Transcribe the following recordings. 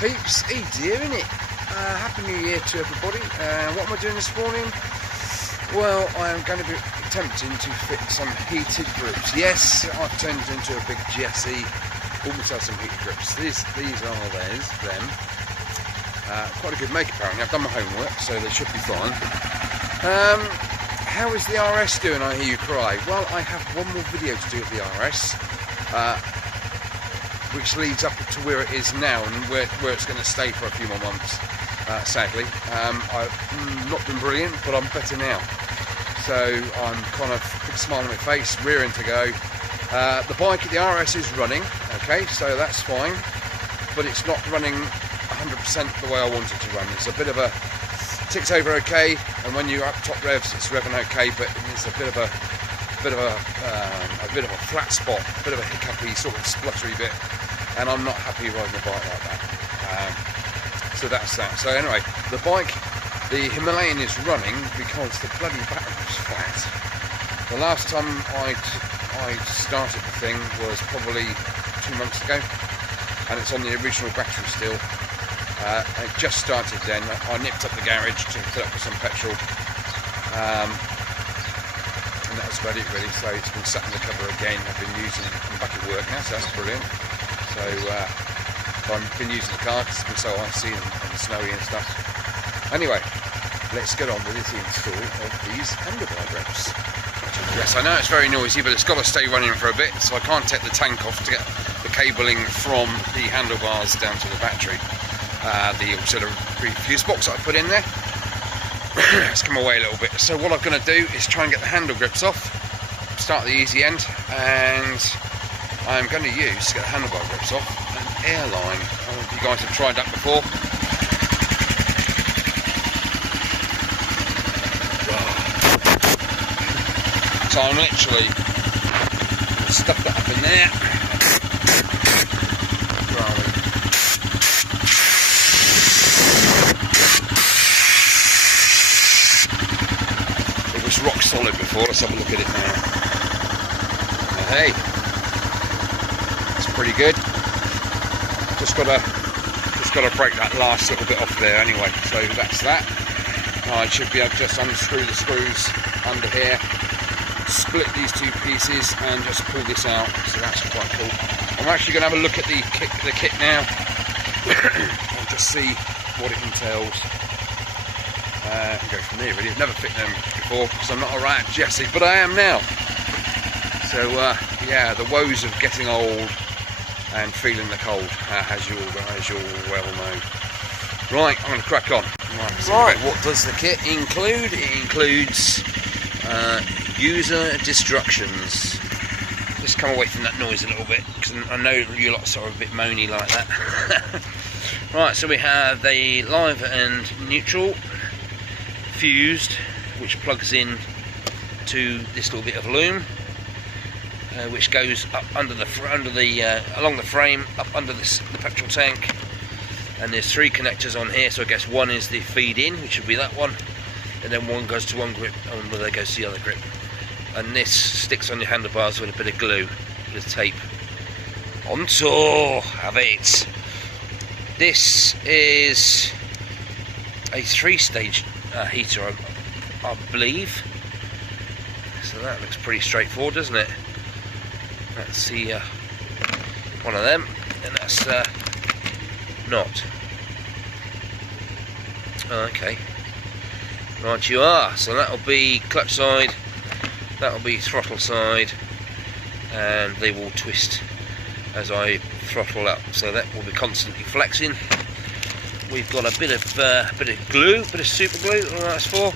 peeps, easy, isn't it? Happy New Year to everybody. What am I doing this morning? Well, I am going to be attempting to fit some heated grips. Yes, I've turned into a big Jesse. Almost have some heated grips. These are them. Quite a good make apparently. I've done my homework, so they should be fine. How is the RS doing, I hear you cry? Well, I have one more video to do of the RS, which leads up to where it is now and where it's going to stay for a few more months, sadly. I've not been brilliant, but I'm better now. So I'm kind of big smile on my face, rearing to go. The bike at the RS is running, okay, so that's fine, but it's not running 100% the way I want it to run. It's a bit of a ticks over okay, and when you're up top revs, it's revving okay, but it's a bit of a flat spot, a bit of a hiccupy, sort of spluttery bit, and I'm not happy riding a bike like that. So that's that. So anyway, the bike, the Himalayan, is running because the bloody battery's flat. The last time I started the thing was probably 2 months ago, and it's on the original battery still. It just started then. I nipped up the garage to fill up with some petrol, and that was about it really. So it's been sat in the cover again. I've been using it. I'm back at work now, so that's brilliant. So I've been using the car because it's been so icy and snowy and stuff. Anyway, let's get on with the install of these handlebar grips. Yes, I know it's very noisy, but it's got to stay running for a bit, so I can't take the tank off to get the cabling from the handlebars down to the battery. The auxiliary fuse box that I put in there has come away a little bit. So what I'm going to do is try and get the handle grips off, start at the easy end, and I'm going to use, to get the handlebar grips off, an airline. I don't know if you guys have tried that before. So I'm literally going to stuff that up in there. Rock solid before. Let's have a look at it now. Hey, it's pretty good. Just gotta break that last little bit off there anyway. So that's that. I should be able to just unscrew the screws under here, split these two pieces, and just pull this out. So that's quite cool. I'm actually going to have a look at the kit now and just see what it entails. Go from there really. I've never fit them before because I'm not a right Jesse, but I am now. So yeah, the woes of getting old and feeling the cold, as you all well know. Right, I'm going to crack on. Right, what does the kit include? It includes user instructions. Just come away from that noise a little bit because I know you lot are a bit moany like that. Right, so we have the live and neutral fused, which plugs in to this little bit of loom, which goes up along the frame, up under the petrol tank. And there's 3 connectors on here, so I guess one is the feed in, which would be that one, and then one goes to one grip, and the other goes to the other grip. And this sticks on your handlebars with a bit of glue, a bit of tape. On tour, have it. This is a 3-stage heater, I believe. So that looks pretty straightforward, doesn't it? That's the one of them, and that's not. Okay, right you are. So that'll be clutch side, that'll be throttle side, and they will twist as I throttle up. So that will be constantly flexing. We've got a bit of glue, bit of super glue, all that's for.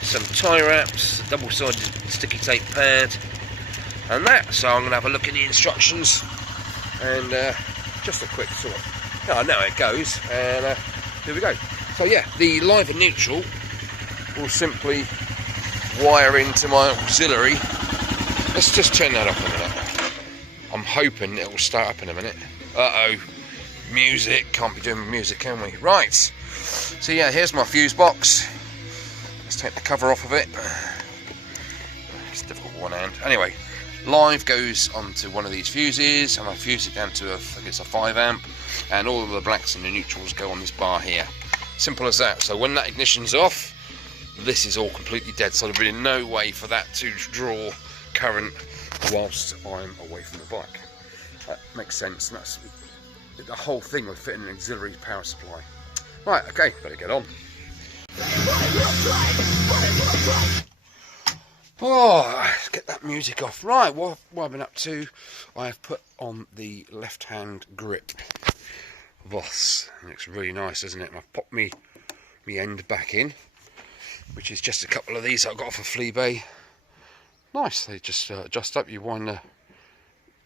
Some tie wraps, double-sided sticky tape pad, and that. So I'm going to have a look at the instructions, and just a quick sort of, I know how it goes, and here we go. So yeah, the live and neutral will simply wire into my auxiliary. Let's just turn that up a minute. I'm hoping it will start up in a minute. Uh-oh. Music, can't be doing music, can we? Right, so yeah, here's my fuse box. Let's take the cover off of it. It's difficult with one hand. Anyway, Live goes onto one of these fuses, and I fuse it down to I think it's a 5 amp, and all of the blacks and the neutrals go on this bar here. Simple as that. So when that ignition's off, this is all completely dead, so there'll be no way for that to draw current whilst I'm away from the bike. That makes sense. That's the whole thing with fitting an auxiliary power supply. Right, okay, better get on. Oh, let's get that music off. Right, what I've been up to, I have put on the left-hand grip. Voss. Looks really nice, doesn't it? And I've popped me end back in, which is just a couple of these I got off of Fleabay. Nice, they just adjust up. You wind the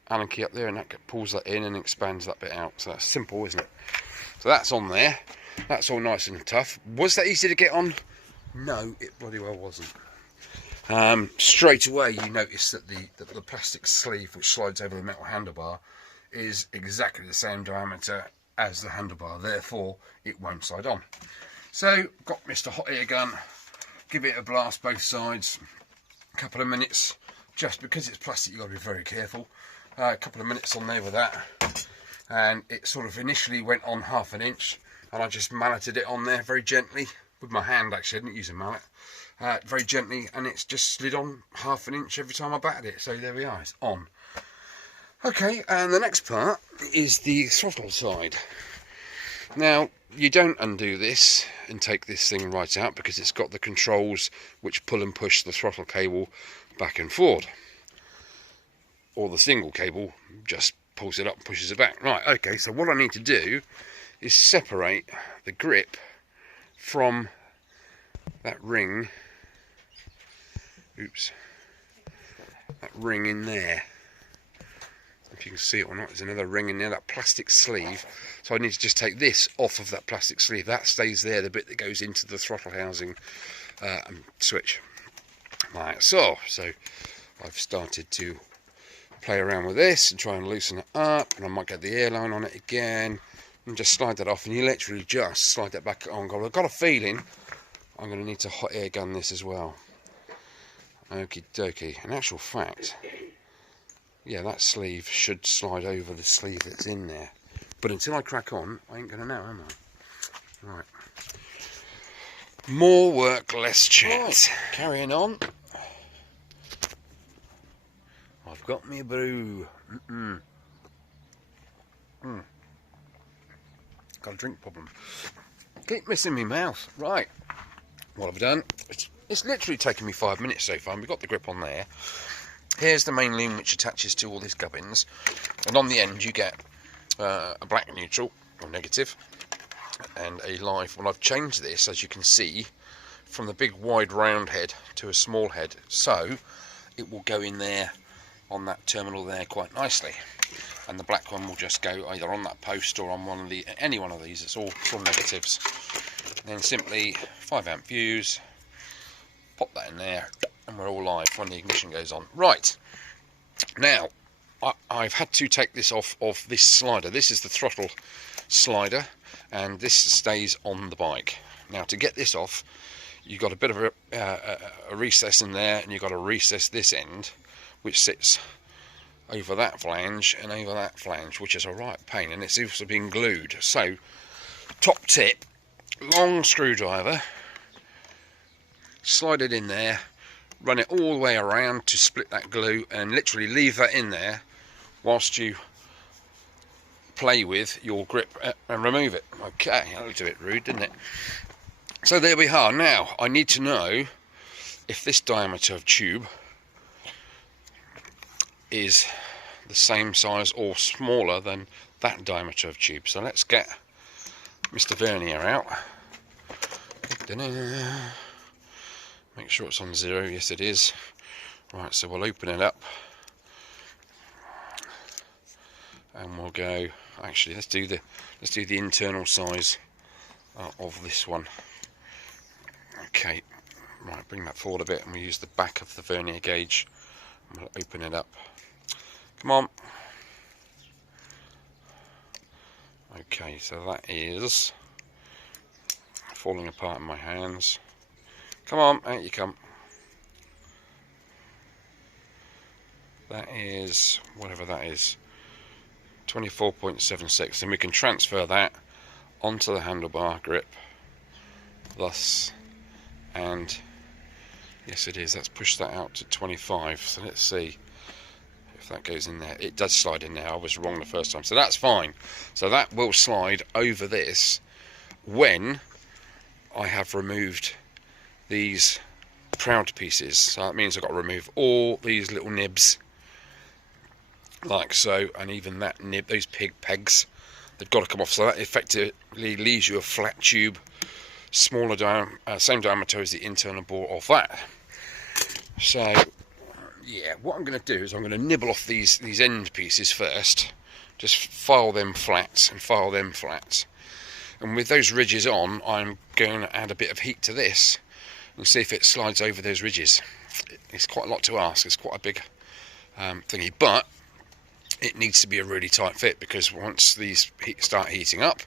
Allen key up there, and that pulls that in and expands that bit out. So that's simple, isn't it? So that's on there. That's all nice and tough. Was that easy to get on? No, it bloody well wasn't. Straight away you notice that the plastic sleeve which slides over the metal handlebar is exactly the same diameter as the handlebar, therefore it won't slide on. So got Mr. Hot Air Gun, give it a blast both sides, a couple of minutes. Just because it's plastic, you've got to be very careful. A couple of minutes on there with that, and it sort of initially went on 1/2 inch, and I just malleted it on there very gently with my hand. Actually, I didn't use a mallet. Very gently, and it's just slid on 1/2 inch every time I battered it. So there we are, it's on. Okay, and the next part is the throttle side. Now, you don't undo this and take this thing right out, because it's got the controls which pull and push the throttle cable back and forward. Or the single cable just pulls it up and pushes it back. Right, okay, so what I need to do is separate the grip from that ring. Oops, that ring in there. If you can see it or not, there's another ring in there, that plastic sleeve. So I need to just take this off of that plastic sleeve. That stays there, the bit that goes into the throttle housing switch. Like so I've started to play around with this and try and loosen it up, and I might get the airline on it again and just slide that off, and you literally just slide that back on. I've got a feeling I'm going to need to hot air gun this as well. Okie dokie. In actual fact, yeah, that sleeve should slide over the sleeve that's in there. But until I crack on, I ain't going to know, am I? Right. More work, less chat. Right. Carrying on. I've got me brew. Got a drink problem. Keep missing me mouth. Right. What I've done, it's literally taken me 5 minutes so far, and we've got the grip on there. Here's the main loom which attaches to all these gubbins, and on the end you get a black neutral, or negative, and a live. Well, I've changed this, as you can see, from the big wide round head to a small head, so it will go in there on that terminal there quite nicely, and the black one will just go either on that post or on any one of these. It's all negatives. And then simply 5 amp fuse, pop that in there, and we're all live when the ignition goes on. Right, now I've had to take this off of this slider. This is the throttle slider, and this stays on the bike. Now, to get this off, you've got a bit of a recess in there, and you've got to recess this end, which sits over that flange and over that flange, which is a right pain, and it's also been glued. So, top tip, long screwdriver, slide it in there, run it all the way around to split that glue, and literally leave that in there whilst you play with your grip and remove it. Okay, that looked a bit rude, didn't it? So there we are. Now I need to know if this diameter of tube is the same size or smaller than that diameter of tube. So let's get Mr. Vernier out. Make sure it's on 0. Yes, it is. Right, so we'll open it up, and we'll go. Actually, let's do the internal size of this one. Okay, right, bring that forward a bit, and we'll use the back of the vernier gauge, and we'll open it up. Come on. Okay, so that is falling apart in my hands. Come on, out you come. That is, whatever that is, 24.76, and we can transfer that onto the handlebar grip, thus, and yes it is, let's push that out to 25, so let's see if that goes in there. It does slide in there, I was wrong the first time, so that's fine. So that will slide over this when I have removed these proud pieces. So that means I've got to remove all these little nibs, like so, and even that nib, those pig pegs, they've got to come off. So that effectively leaves you a flat tube, smaller same diameter as the internal bore of that. So yeah, what I'm going to do is I'm going to nibble off these end pieces first, just file them flat and file them flat, and with those ridges on, I'm going to add a bit of heat to this and see if it slides over those ridges. It's quite a lot to ask, it's quite a big thingy, but it needs to be a really tight fit, because once these start heating up,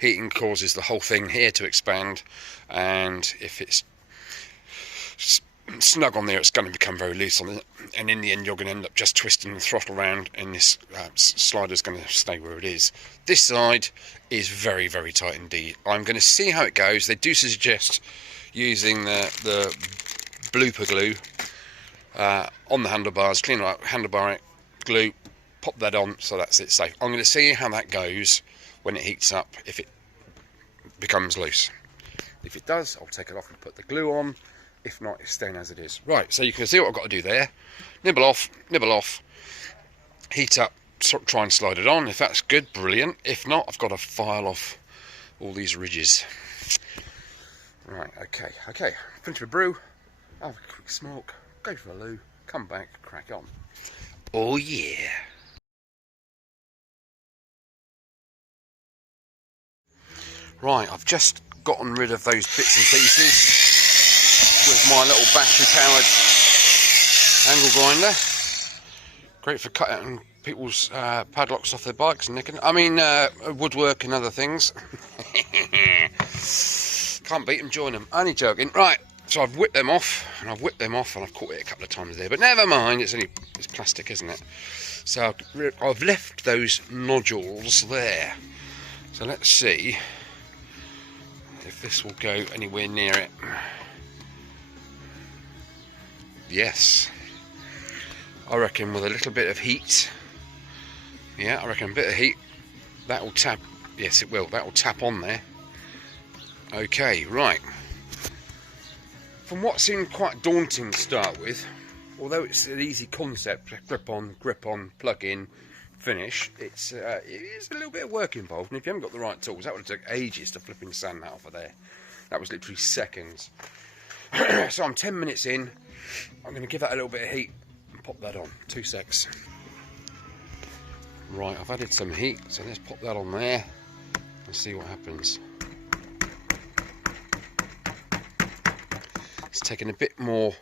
heating causes the whole thing here to expand, and if it's snug on there, it's going to become very loose on it, and in the end you're going to end up just twisting the throttle around, and this slider's going to stay where it is. This side is very, very tight indeed. I'm going to see how it goes. They do suggest using the blooper glue on the handlebars, clean up handlebar glue, pop that on, so that's it safe. I'm going to see how that goes when it heats up, if it becomes loose. If it does, I'll take it off and put the glue on. If not, it's staying as it is. Right, so you can see what I've got to do there. Nibble off, heat up, try and slide it on. If that's good, brilliant. If not, I've got to file off all these ridges. Right, okay. Finish my brew, have a quick smoke, go for a loo, come back, crack on. Oh yeah. Right, I've just gotten rid of those bits and pieces with my little battery powered angle grinder. Great for cutting people's padlocks off their bikes and nicking, woodwork and other things. Can't beat them, join them. Only joking. Right, so I've whipped them off, and I've caught it a couple of times there, but never mind, it's plastic, isn't it? So I've left those nodules there. So let's see if this will go anywhere near it. Yes. I reckon with a little bit of heat, yeah, I reckon a bit of heat, that will tap, yes it will, that will tap on there. Okay, right. From what seemed quite daunting to start with, although it's an easy concept, grip on, plug in, finish, it is a little bit of work involved, and if you haven't got the right tools, that would have taken ages to flipping sand that off of there. That was literally seconds. So I'm 10 minutes in, I'm going to give that a little bit of heat and pop that on. 2 secs. Right, I've added some heat, so let's pop that on there and see what happens. It's taken a bit more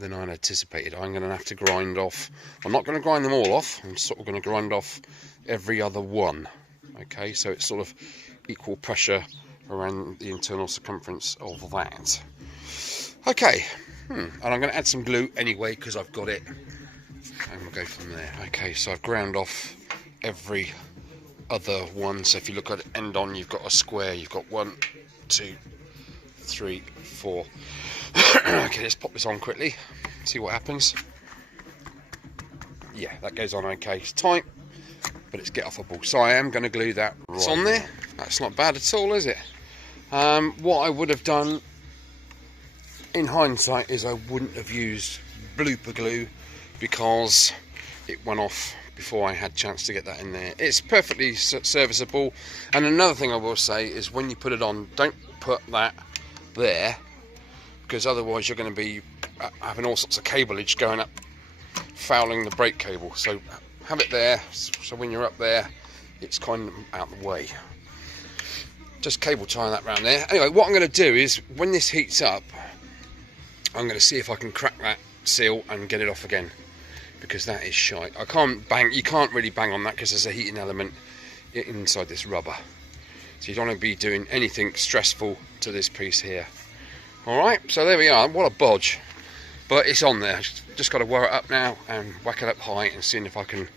than I anticipated. I'm going to have to grind off. I'm not going to grind them all off. I'm sort of going to grind off every other one. Okay, so it's sort of equal pressure around the internal circumference of that. Okay, and I'm going to add some glue anyway because I've got it, and we'll go from there. Okay, so I've ground off every other one. So if you look at the end on, you've got a square. You've got 1, 2, 3, 4. Okay, let's pop this on quickly, see what happens. Yeah, that goes on okay. It's tight, but it's get offable. So I am going to glue that right. It's on there. That's not bad at all, is it? What I would have done in hindsight is I wouldn't have used blooper glue because it went off before I had a chance to get that in there. It's perfectly serviceable. And another thing I will say is when you put it on, don't put that there, because otherwise you're going to be having all sorts of cableage going up, fouling the brake cable. So have it there, so when you're up there, it's kind of out the way. Just cable tie that round there. Anyway, what I'm going to do is, when this heats up, I'm going to see if I can crack that seal and get it off again, because that is shite. I can't bang, you can't really bang on that because there's a heating element inside this rubber. So you don't want to be doing anything stressful to this piece here. Alright, so there we are. What a bodge. But it's on there. Just got to wire it up now and whack it up high and seeing if I can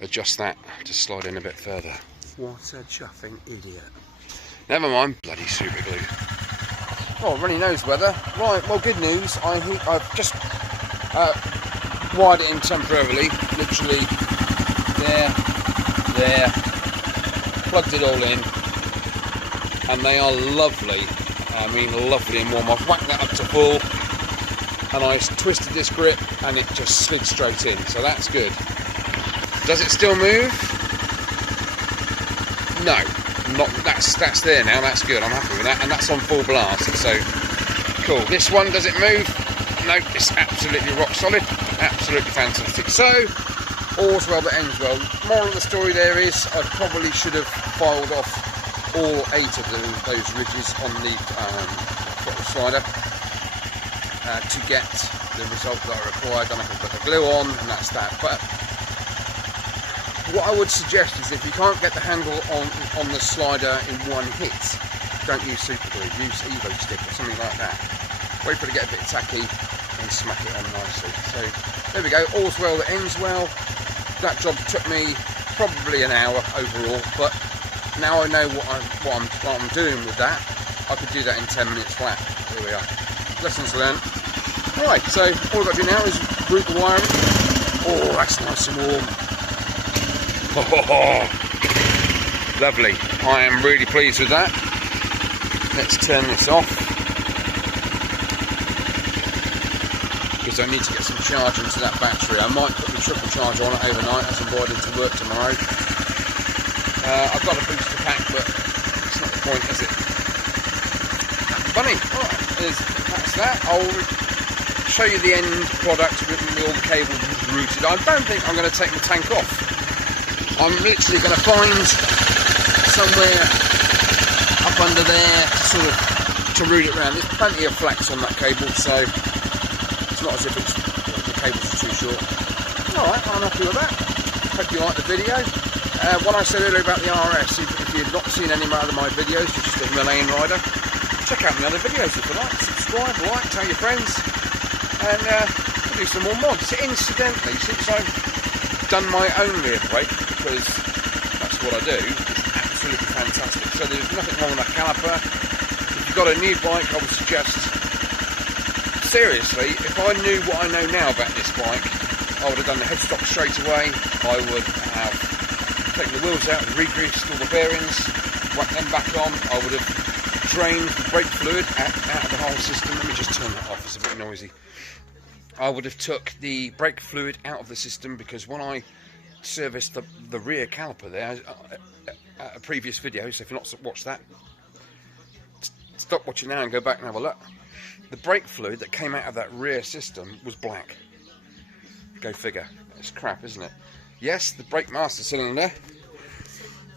adjust that to slide in a bit further. What a chuffing idiot. Never mind, bloody super glue. Oh, runny nose weather. Right, well, good news. I've just wired it in temporarily. Literally there. Plugged it all in. And they are lovely. I mean, lovely and warm. I've whacked that up to full. And I twisted this grip and it just slid straight in. So that's good. Does it still move? No. That's there now, that's good, I'm happy with that, and that's on full blast, so cool. This one, does it move? No, it's absolutely rock solid, absolutely fantastic. So, all's well that ends well. Moral of the story there is, I probably should have filed off all 8 of those ridges on the throttle slider to get the result that I required. Then I can put the glue on, and that's that. But what I would suggest is if you can't get the handle on the slider in one hit, don't use super glue, use Evo stick or something like that. Wait for it to get a bit tacky and smack it on nicely. So there we go, all's well that ends well. That job took me probably an hour overall, but now I know what I'm doing with that. I could do that in 10 minutes flat. Here we are. Lessons learned. Right, so all I've got to do now is route the wiring. Oh, that's nice and warm. Oh, lovely. I am really pleased with that. Let's turn this off because I need to get some charge into that battery. I might put the triple charge on it overnight as I'm riding to work tomorrow. I've got a booster pack, but it's not the point, is it? Funny. Alright, that's that. I'll show you the end product with all the cables routed. I don't think I'm going to take the tank off. I'm literally going to find somewhere up under there to route it around. There's plenty of flex on that cable, so it's not as if the cables are too short. Alright, I'm happy with that. Hope you like the video. What I said earlier about the RS, if you've not seen any more of my videos, you're just a Himalayan rider, check out my other videos if you like. Subscribe, like, tell your friends, and we'll do some more mods. Incidentally, since I've done my own rear brake, because that's what I do, it's absolutely fantastic. So there's nothing wrong with that caliper. If you've got a new bike, I would suggest, seriously, if I knew what I know now about this bike, I would have done the headstock straight away. I would have taken the wheels out and re-greased all the bearings, whacked them back on. I would have drained the brake fluid out of the whole system. Let me just turn that off, it's a bit noisy. I would have took the brake fluid out of the system, because when I serviced the rear caliper there, a previous video, so if you've not watched that, stop watching now and go back and have a look. The brake fluid that came out of that rear system was black. Go figure. It's crap, isn't it? Yes, the brake master cylinder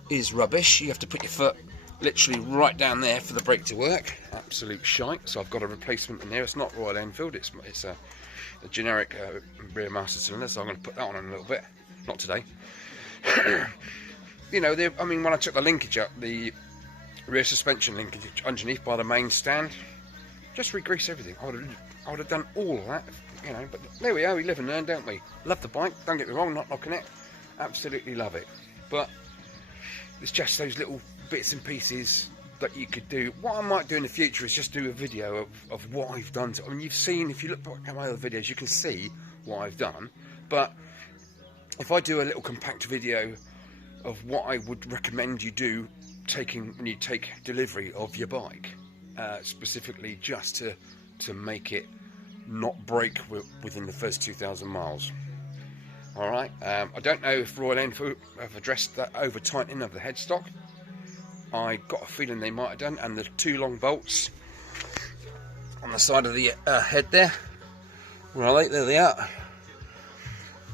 is rubbish. You have to put your foot literally right down there for the brake to work. Absolute shite. So I've got a replacement in there. It's not Royal Enfield. It's a generic rear master cylinder. So I'm going to put that on in a little bit. Not today. You know, I mean, when I took the linkage up, the rear suspension linkage underneath by the main stand, just re-grease everything. I would have done all of that, you know. But there we are. We live and learn, don't we? Love the bike. Don't get me wrong. Not knocking it. Absolutely love it. But it's just those little bits and pieces that you could do. What I might do in the future is just do a video of what I've done. I mean, you've seen, if you look back at my other videos, you can see what I've done. But if I do a little compact video of what I would recommend you do when you take delivery of your bike, specifically just to make it not break within the first 2,000 miles. Alright, I don't know if Royal Enfield have addressed that over tightening of the headstock. I got a feeling they might have done, and the 2 long bolts on the side of the head there. Right, there they are.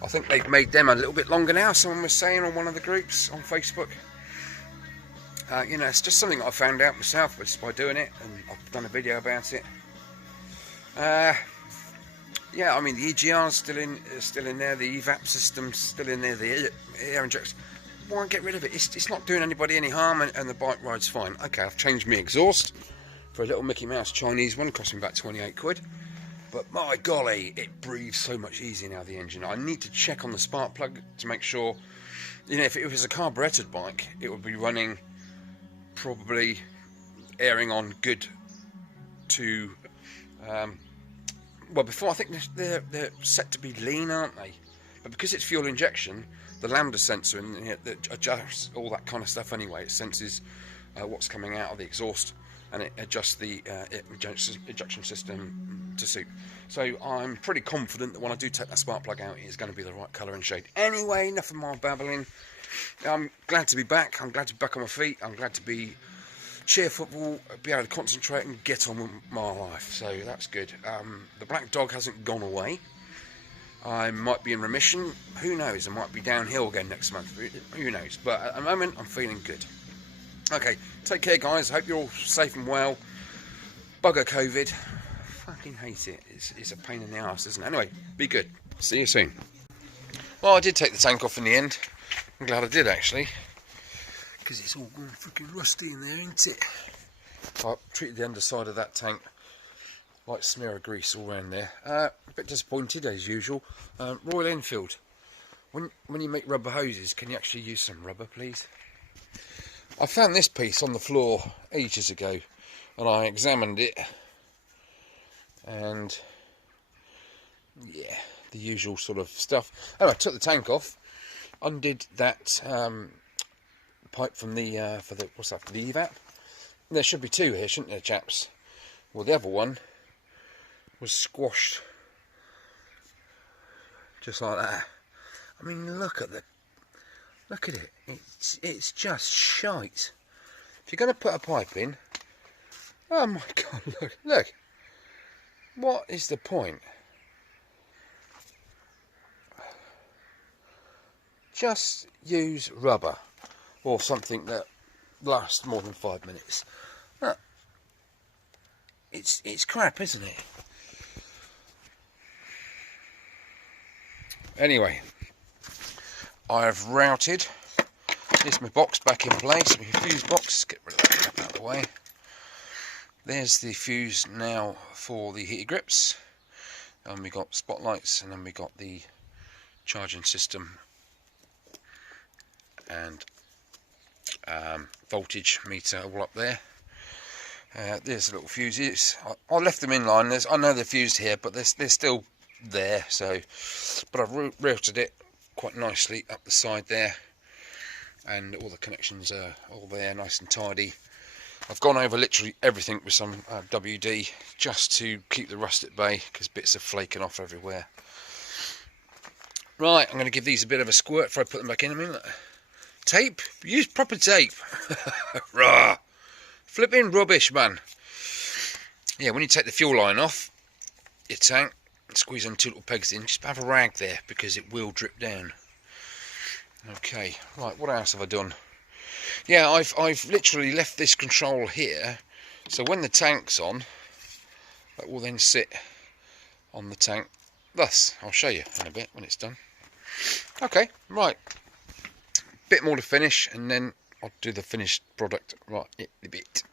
I think they've made them a little bit longer now, someone was saying on one of the groups on Facebook. You know, it's just something I found out myself just by doing it, and I've done a video about it. Yeah, I mean, the EGR's still in there, the evap system's still in there, the air injectors. Why get rid of it? It's not doing anybody any harm, and the bike ride's fine. Okay, I've changed my exhaust for a little Mickey Mouse Chinese one, costing about 28 quid. but my golly, it breathes so much easier now, the engine. I need to check on the spark plug to make sure, you know, if it was a carburetted bike, it would be running probably airing on good to, well, before, I think they're set to be lean, aren't they? But because it's fuel injection, the lambda sensor that adjusts all that kind of stuff anyway. It senses what's coming out of the exhaust, and it adjusts the ejection system to suit. So I'm pretty confident that when I do take that spark plug out, it is going to be the right colour and shade. Anyway, enough of my babbling. I'm glad to be back. I'm glad to be back on my feet. I'm glad to be cheerful, be able to concentrate and get on with my life. So that's good. The black dog hasn't gone away. I might be in remission. Who knows? I might be downhill again next month. Who knows? But at the moment, I'm feeling good. Okay, take care, guys. Hope you're all safe and well. Bugger COVID. Fucking hate it. It's a pain in the arse, isn't it? Anyway, be good. See you soon. Well, I did take the tank off in the end. I'm glad I did, actually, because it's all gone freaking rusty in there, isn't it? I treated the underside of that tank like smear of grease all around there. A bit disappointed, as usual. Royal Enfield, when you make rubber hoses, can you actually use some rubber, please? I found this piece on the floor ages ago, and I examined it, and yeah, the usual sort of stuff. Anyway, I took the tank off, undid that pipe from the for the evap. There should be two here, shouldn't there, chaps? Well, the other one was squashed just like that. I mean, look at it. It's just shite. If you're going to put a pipe in, oh my god, look. What is the point? Just use rubber or something that lasts more than 5 minutes. Look, it's crap, isn't it? Anyway, I have routed this my box back in place, my fuse box. Get rid of that crap out of the way. There's the fuse now for the heater grips, and we got spotlights, and then we got the charging system and voltage meter all up there. There's the little fuses. I left them in line. I know they're fused here, but they're still there. So, but I've routed it quite nicely up the side there, and all the connections are all there, nice and tidy. I've gone over literally everything with some WD just to keep the rust at bay, because bits are flaking off everywhere. Right, I'm going to give these a bit of a squirt before I put them back in. I mean, tape? Use proper tape. Rah! Flipping rubbish, man. Yeah, when you take the fuel line off your tank, squeeze them two little pegs in, just have a rag there, because it will drip down. Okay, right, what else have I done? Yeah, I've literally left this control here, so when the tank's on, that will then sit on the tank. Thus, I'll show you in a bit when it's done. Okay, right. Bit more to finish, and then I'll do the finished product right in a bit.